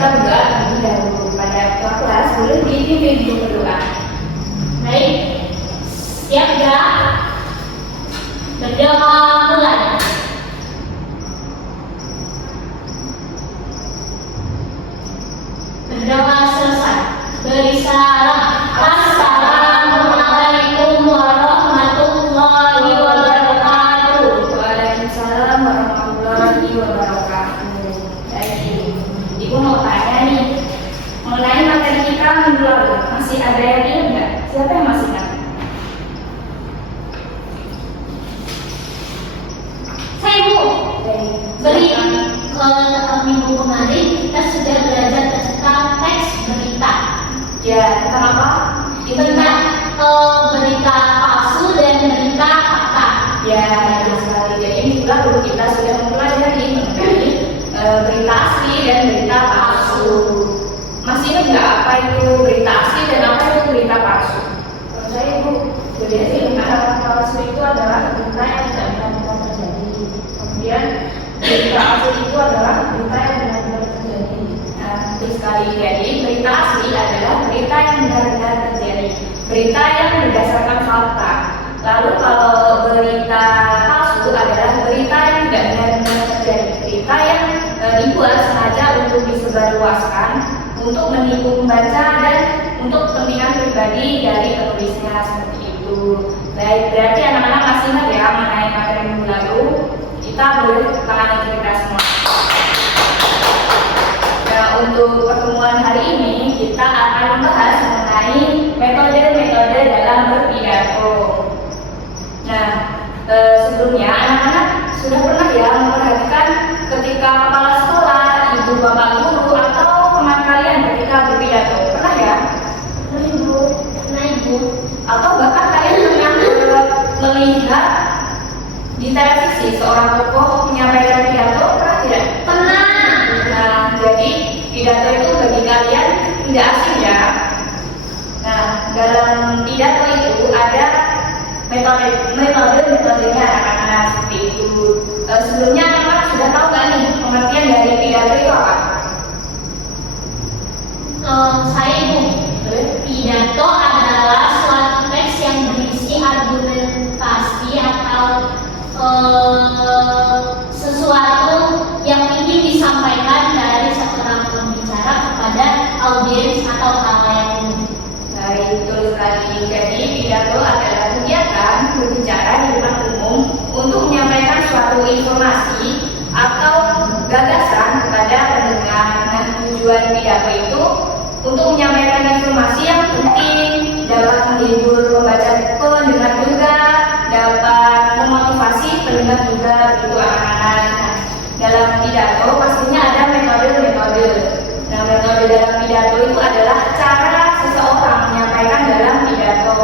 kita berdoa terlebih dahulu. Pada kelas boleh dipimpin untuk berdoa. Baik, siap gak? Berdoa mulai. Berdoa selesai. Beri salam. Assalamualaikum warahmatullahi wabarakatuh. Waalaikumsalam warahmatullahi wabarakatuh. Baik, Ibu mau tanya nih mengenai materi kita minggu lalu. Masih ada yang ingat nggak? Siapa yang masih ingat? Saya Bu. Beri minggu kemarin kita sudah belajar tentang teks berita. Ya, tentang apa? Tentang berita palsu dan berita fakta. Ya, betul sekali. Jadi minggu lalu kita sudah mempelajari mengenai berita asli dan berita palsu. Masih ingat nggak apa itu berita asli dan apa itu berita palsu? Kalau saya Ibu, jadi berita palsu itu adalah berita yang tidak benar-benar terjadi. Kemudian berita asli itu adalah berita yang benar-benar terjadi. Nah, betul sekali. Jadi berita asli adalah berita yang benar-benar terjadi, berita yang berdasarkan fakta. Lalu kalau berita palsu adalah berita yang tidak benar-benar terjadi, berita yang dibuat sengaja untuk disebarluaskan, untuk menipu pembaca dan untuk kepentingan pribadi dari penulisnya, seperti itu. Baik, berarti anak-anak masih ingat ya mengenai materi minggu lalu. Kita boleh tangan cerita semua. Nah, untuk pertemuan hari ini kita akan membahas mengenai metode-metode dalam berpidato. Nah, sebelumnya anak-anak sudah pernah ya memperhatikan ketika kepala sekolah, ibu bapak guru atau teman kalian ketika berpidato, pernah ya? Pernah Ibu. Atau bahkan kalian pernah melihat di televisi seorang tokoh menyampaikan pidato, pernah tidak? Pernah. Nah, jadi pidato itu bagi kalian tidak asing ya. Nah, dalam pidato itu ada metodenya anak-anak seperti itu. Sebelumnya anak-anak sudah tahu nggak nih pengertian dari pidato itu apa? Saya Ibu. Pidato adalah suatu teks yang berisi argumentasi atau sesuatu yang ingin disampaikan dari seorang pembicara kepada audiens atau halayak umum. Baik, betul sekali. Jadi pidato adalah kegiatan berbicara di depan umum untuk menyampaikan suatu informasi atau gagasan kepada pendengar. Nah, tujuan pidato itu untuk menyampaikan informasi yang penting, dapat menghibur pendengar juga, dapat memotivasi pendengar juga, begitu anak-anak. Nah, dalam pidato pastinya ada metode-metode. Nah, metode dalam pidato itu adalah cara seseorang menyampaikan dalam pidato.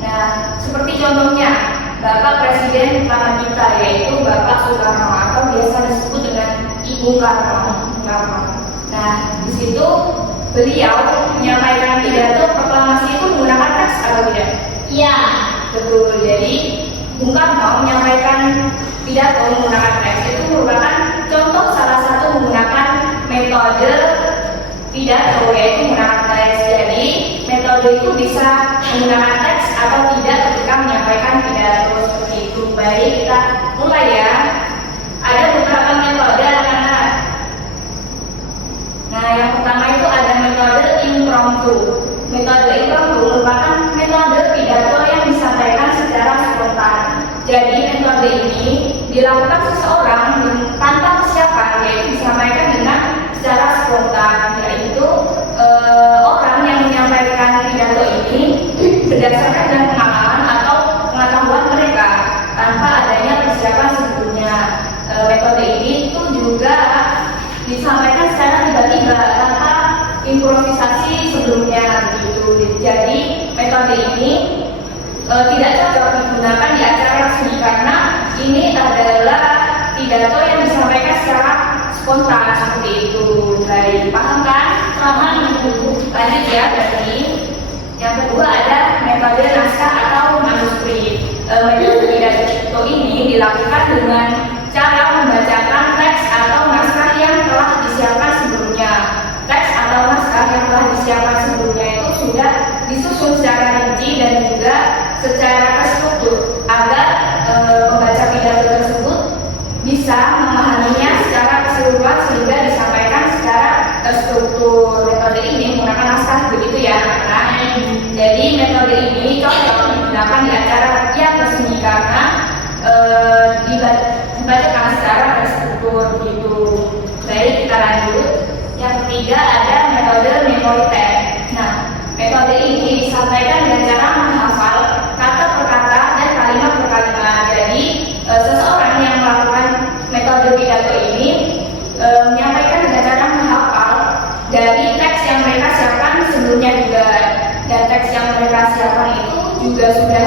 Nah, seperti contohnya Bapak Presiden pertama kita, yaitu Bapak Soekarno atau biasa disebut dengan Ibu Karno. Nah, di situ beliau menyampaikan pidato proklamasi itu menggunakan teks atau tidak? Iya. Betul. Jadi Bung Karno menyampaikan pidato menggunakan teks itu merupakan contoh salah satu menggunakan metode pidato, yaitu menggunakan teks. Jadi metode itu bisa menggunakan teks atau tidak ketika menyampaikan pidato seperti itu. Baik, kita mulai ya. Ada beberapa metode anak-anak. Nah, yang pertama itu ada metode impromptu. Metode impromptu merupakan metode pidato yang disampaikan secara spontan. Jadi metode ini dilakukan seseorang tanpa persiapan, yaitu disampaikan dengan secara spontan, yaitu orang yang menyampaikan pidato ini berdasarkan dengan pengalaman atau pengetahuan mereka tanpa adanya persiapan sebelumnya. Metode ini itu juga disampaikan secara tiba-tiba tanpa improvisasi sebelumnya begitu. Jadi metode ini tidak cocok digunakan di acara resmi karena ini adalah pidato yang disampaikan secara spontan seperti itu. Baik, paham kan? Paham Ibu. Lanjut ya, berarti yang kedua ada metode naskah atau manuskrip. Metode pidato ini dilakukan dengan cara membacakan teks atau naskah yang telah disiapkan sebelumnya. disusun secara rinci dan juga secara terstruktur agar pembaca pidato tersebut bisa memahaminya secara keseluruhan sehingga disampaikan secara terstruktur. Metode ini menggunakan naskah begitu ya anak-anak. Jadi metode ini cocok digunakan di acara yang resmi karena dibacakan secara terstruktur begitu. Baik, kita lanjut. Yang ketiga ada metode memory test. Nah, metode ini disampaikan dengan cara menghafal kata per kata dan kalimat per kalimat. Jadi, seseorang yang melakukan metode pidato ini menyampaikan dengan cara menghafal dari teks yang mereka siapkan sebelumnya juga. Dan teks yang mereka siapkan itu juga sudah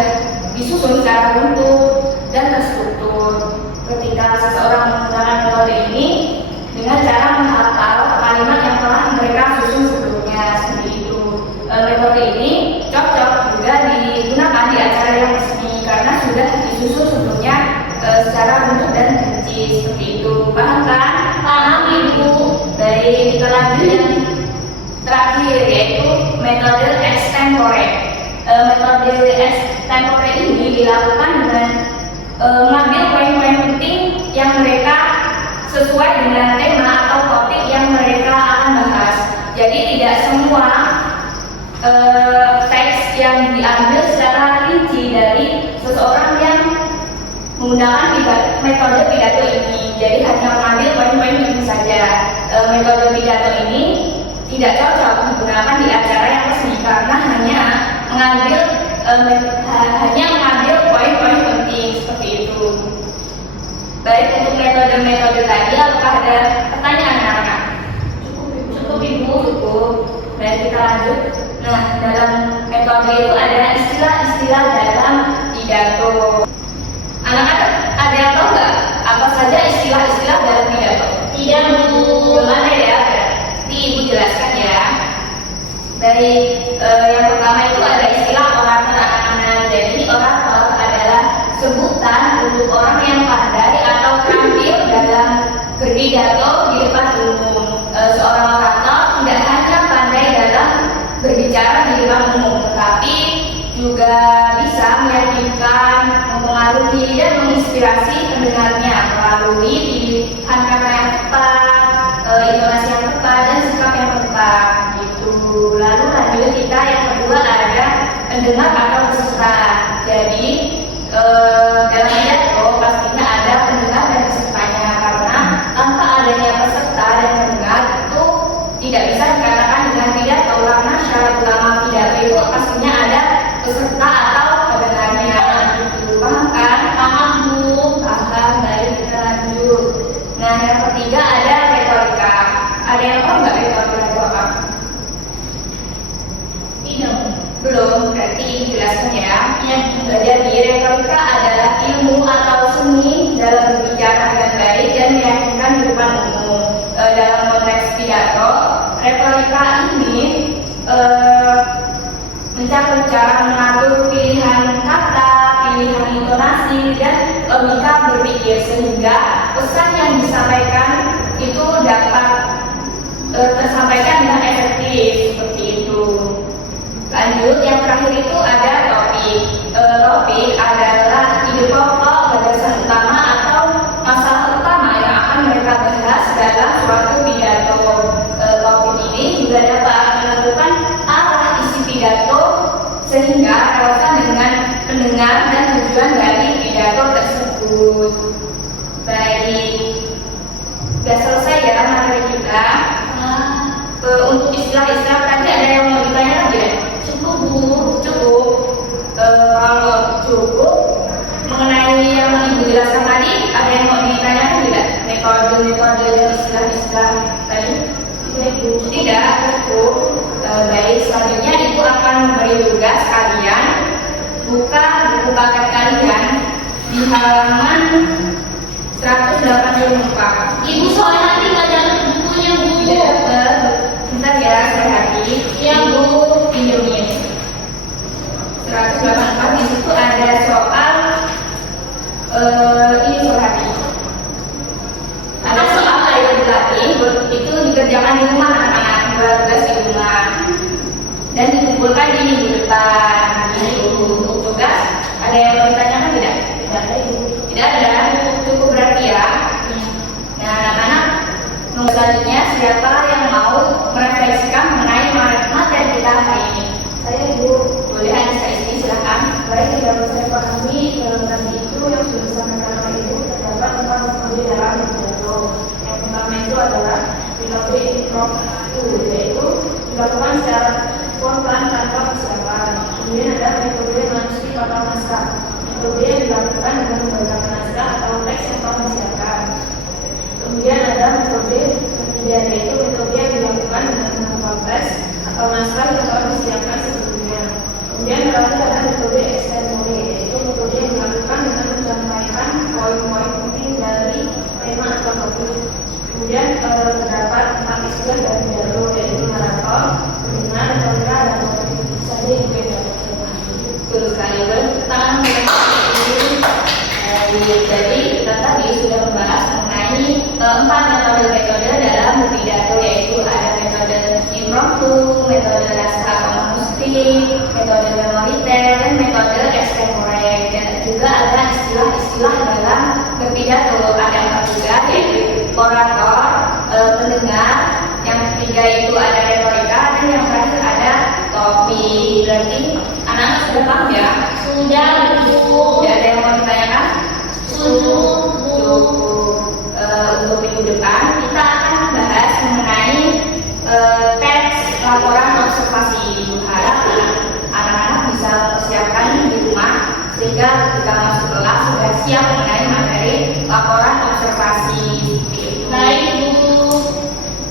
disusun secara runtut dan terstruktur. Ketika seseorang menggunakan metode ini dengan cara menghafal kalimat yang telah mereka susun sebelumnya, seperti itu. Metode ini cocok juga digunakan di acara yang resmi karena sudah disusun sebelumnya secara runtut dan rinci, seperti itu. Paham kan? Paham Ibu. Baik, kita lanjut yang terakhir yaitu metode extempore. Metode extempore ini dilakukan dengan mengambil poin-poin penting yang mereka sesuai dengan tema atau topik yang mereka akan bahas. Jadi tidak semua teks yang diambil secara rinci dari seseorang yang menggunakan metode pidato ini. Jadi hanya mengambil poin-poin penting saja. Metode pidato ini tidak cocok digunakan di acara yang resmi karena hanya mengambil poin-poin penting seperti itu. Baik, untuk metode-metode tadi apakah ada pertanyaan anak-anak? Cukup Ibu, cukup. Baik, kita lanjut. Nah, dalam metode itu ada istilah-istilah dalam pidato. Anak-anak ada yang tahu nggak apa saja istilah-istilah dalam pidato? Tidak Bu. Gimana ya? Nanti Ibu jelaskan ya. Baik, yang pertama itu ada istilah orator anak-anak. Jadi orator adalah sebutan untuk orang yang pandai atau terampil dalam berpidato di depan umum. Seorang orator tidak hanya pandai dalam berbicara di depan umum, tetapi juga bisa meyakinkan, mempengaruhi dan menginspirasi pendengarnya melalui pilihan kata yang tepat, intonasi yang tepat dan sikap yang tepat gitu. Lalu lanjut kita yang kedua ada pendengar atau peserta. Jadi dalam pidato pastinya ada pendengar dan pesertanya karena tanpa adanya peserta dan pendengar itu tidak bisa dikatakan dengan pidato karena syarat utama pidato itu pastinya ada peserta atau pendengarnya. Gitu. Paham kan? Paham Bu. Paham. Baik, kita lanjut. Nah, yang ketiga ada retorika. Ada yang tahu nggak retorika itu apa? Tidak. Belum, berarti dijelaskan ya. Ya. Jadi retorika adalah ilmu atau seni dalam berbicara dengan baik dan meyakinkan di depan umum. Dalam konteks pidato, retorika ini mencakup cara mengatur pilihan kata, pilihan intonasi dan logika berpikir sehingga pesan yang disampaikan itu dapat tersampaikan dengan efektif seperti itu. Lanjut, yang terakhir itu ada topik. Topik adalah ide pokok, gagasan utama atau masalah utama yang akan mereka bahas dalam suatu pidato. Topik ini juga dapat menentukan arah isi pidato sehingga relevan dengan pendengar dan tujuan dari pidato tersebut. Baik, sudah selesai ya materi kita. Untuk istilah-istilah tadi ada yang mau ditanya lagi ya? Cukup Bu. Cukup. Kalau cukup mengenai yang Ibu jelaskan tadi, ada yang mau ditanyakan tidak? Metode-metode dan istilah-istilah tadi? Tidak, cukup. Baik, selanjutnya Ibu akan memberi tugas kalian buka buku paket kalian di halaman 184. Ibu soalnya nanti nggak dapat bukunya Bu. Bentar ya, saya hati. Ya, Bu. Pinjemin 184, di situ ada soal ini hati. Ada soal legislatif itu dikerjakan di rumah anak-anak, tugas di rumah. dan dikumpulkan di minggu depan. Untuk tugas, ada yang mau ditanyakan tidak? Tidak ada, cukup berarti ya. Nah, anak-anak, selanjutnya siapa yang mau merefleksikan mengenai materi kita hari ini? Saya Ibu. Boleh, Anissa Isti, silakan. Baik, di dalam saya pahami dalam tadi itu yang sudah disampaikan oleh Ibu terdapat 4 metode dalam pidato. Yang pertama itu adalah metode impromptu, yaitu dilakukan secara spontan tanpa persiapan. Kemudian ada metode manuskrip atau naskah. Metode yang dilakukan dengan membacakan naskah atau teks yang telah disiapkan. Kemudian ada metode ketiga, yaitu metode yang dilakukan dengan menghafal teks atau naskah yang telah disiapkan sebelumnya. Kemudian terakhir ada metode extempore, yaitu metode yang dilakukan dengan menyampaikan poin-poin penting dari tema atau topik. Kemudian terdapat 4 istilah dari pidato, yaitu narator, pendengar, retorika, dan motif. Saja yang beda. Betul sekali, tangan jadi kita tadi sudah membahas mengenai 4 metode dalam berpidato, yaitu ada metode impromptu, metode naskah atau manuskrip, metode memoriter, dan metode extempore. Dan juga ada istilah-istilah dalam berpidato, ada 4 juga, yaitu orator, pendengar, yang ketiga itu ada retorika, dan yang terakhir ada topik. Berarti anak-anak sudah paham ya? Sudah, Bu. Tidak ada yang mau ditanyakan? Untuk minggu depan kita akan membahas mengenai teks laporan observasi. Harap anak-anak bisa mempersiapkan di rumah sehingga ketika masuk kelas sudah siap mengenai materi laporan observasi. Baik, Bu.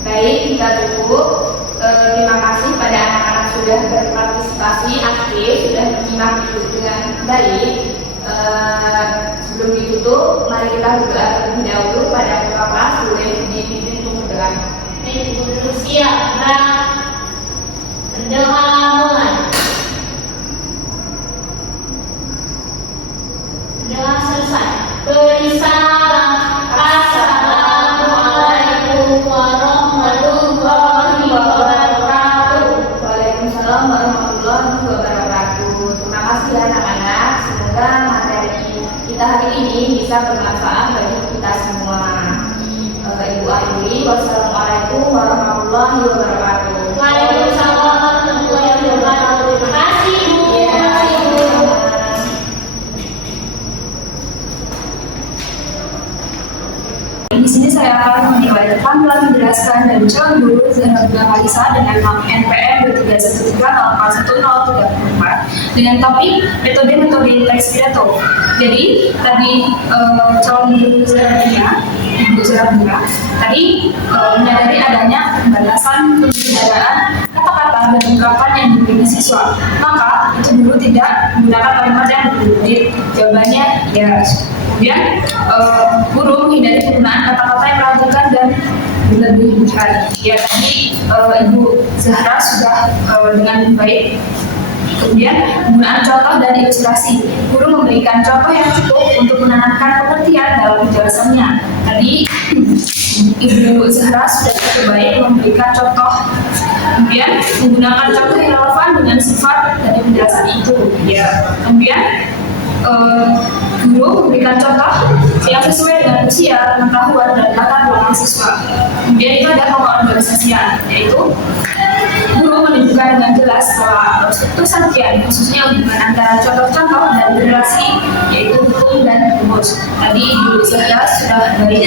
Baik, kita cukup. Terima kasih pada anak-anak sudah berpartisipasi aktif, sudah menyimak itu dengan baik. Sebelum ditutup, mari kita berdoa terlebih dahulu pada kelas. Boleh dipimpin untuk berdoa. Baik, Bu. Siap, berdoa mulai. Doa selesai. Beri salam. Assalamualaikum warahmatullahi wabarakatuh. Waalaikumsalam warahmatullahi wabarakatuh. Terima kasih anak-anak. Semoga materi kita hari ini bisa bermanfaat bagi kita semua. Ibu Ayuri, wassalamualaikum warahmatullahi wabarakatuh. Waalaikumsalam warahmatullahi wabarakatuh. Terima kasih, Bu. Terima kasih, Bu. Di sini saya akan menjelaskan dan calon guru Zahra Kalisa dengan NPM 313141034 dengan topik metode-metode teks pidato. Jadi tadi calon guru Ibu Zahra tadi menyadari adanya pembatasan penggunaan kata-kata dan ungkapan yang diberi siswa. Maka itu guru tidak menggunakan kalimat yang berbelit. Jawabannya ya. Kemudian guru menghindari penggunaan kata-kata yang meragukan dan berlebihan. Ya tadi Ibu Zahra sudah dengan baik. Kemudian penggunaan contoh dan ilustrasi. Guru memberikan contoh yang cukup untuk menanamkan pengertian dalam penjelasannya. Tadi Ibu Zahra sudah cukup baik memberikan contoh. Kemudian menggunakan contoh yang relevan dengan sifat dari penjelasan itu. Ya. Kemudian guru memberikan contoh yang sesuai dengan usia, pengetahuan, dan latar belakang siswa. Kemudian itu ada pengorganisasian, yaitu guru menunjukkan dengan jelas bahwa struktur sajian, khususnya hubungan antara contoh-contoh dan relasi, yaitu hukum dan rumus. Tadi Ibu Zahra sudah dari.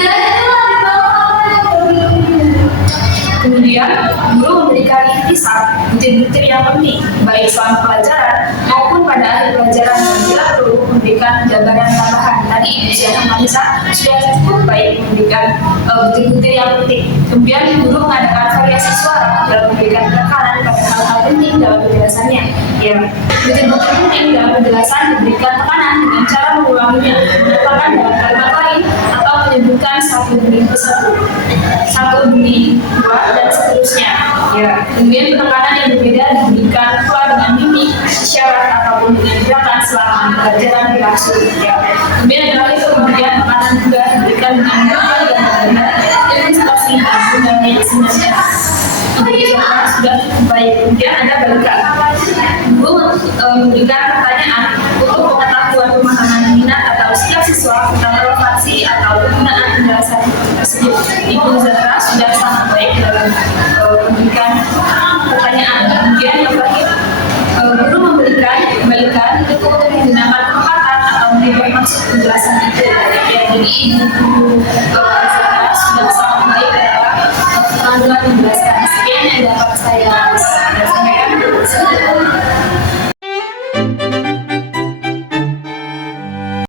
Kemudian guru memberikan intisar, butir-butir yang penting, baik selama pelajaran maupun pada akhir pelajaran, dan bila perlu memberikan jabaran tambahan. Tadi Ibu Zahra Kalisa sudah cukup baik memberikan butir-butir yang penting. Kemudian guru mengadakan variasi suara dalam memberikan penekanan pada hal-hal penting dalam penjelasannya. Ya, butir-butir penting dalam penjelasan diberikan tekanan dengan cara mengulanginya, menambahkan dalam kalimat lain atau menyebutkan satu demi dua dan seterusnya. Ya, kemudian penekanan yang berbeda diberikan pula dengan mimik, isyarat ataupun dengan gerakan selama pelajaran berlangsung. Ya, kemudian ada lagi kemudian tekanan juga diberikan dengan gambar dan ilustrasi dan yang sebenarnya. sudah baik. Kemudian ada balikan. Guru memberikan pertanyaan untuk pengetahuan pemahaman minat atau sikap siswa tentang relevansi atau penggunaan penjelasan tersebut. Ibu Zahra sudah sangat baik dalam memberikan pertanyaan. Kemudian yang terakhir, guru memberikan balikan untuk menggunakan penempatan atau memberi maksud penjelasan itu. Ya, jadi Ibu Zahra sudah sangat baik dalam keterangan menjelaskan. Sekian yang dapat saya sampaikan.